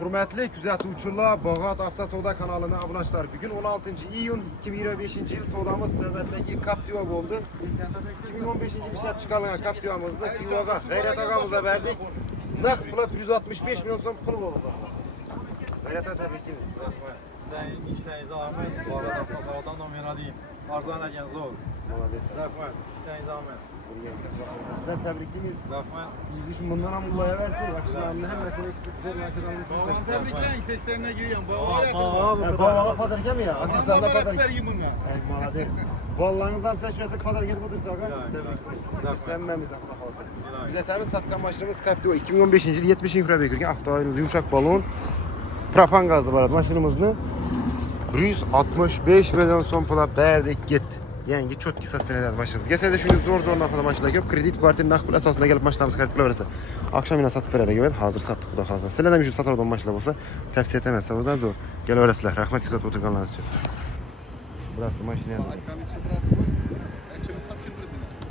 Hürmetli kuzatuvchilar, Bağat Avtosavdo kanalına abunachlar. Bugün 16 iyun 2025 yil savdamiz navbatdagi Captiva bo'ldi. 2015 yil ishlab chiqarilgan Captivamizni Xivoga G'ayrat og'amizga berdik. Naqd pul 165 million so'm pul bo'ldi. G'ayrat aka tabriklaymiz. Sizden işlerinize ahmet. Bu arada Avtosavdodan nomeradayım. Arzan eken zor. Молодец. Rahmet. İşlerinize ahmet. Sizden tebrikliyiz. Rahmet. Bizi şu bundan amulaya versin. Akşamında hem mesele güzel nakıdanlık. Bağlan tebrikleyin, 80'ine giriyorum. Bağla padarken mi ya? Ateşlerinde Allah padarken. beraber yımına. Молодец. Vallahinizden sen şöyle padar gelip otursa aga. Tebrikler. Sen memiz akla kalsın. Güzetemiz satkan başlığımız Captiva 2015 yıl 70 infra bekirken avtomobilimiz yumuşak balon. Propan gazı var maşinimizni 165 milyon so'm pula berdik gitti. Yangi cho'tki sosteniyada maşinamiz. Gelsada shunga zo'r nafaqa mashinalar ko'p. Kredit kvartir naqd pul asosida kelib mashinamiz xarid qilaversa, oqshomina sotib beradi ekan. Hozir sotdik, xudo xolasa. Sizlardan ham shu sotadigan mashina bo'lsa, tavsiya etaman. Sizlardan zo'r. Kelaverasizlar. Rahmat kuzatib o'tirganlaringiz uchun. Shu bilan mashinani Arkamı çıtırak koy.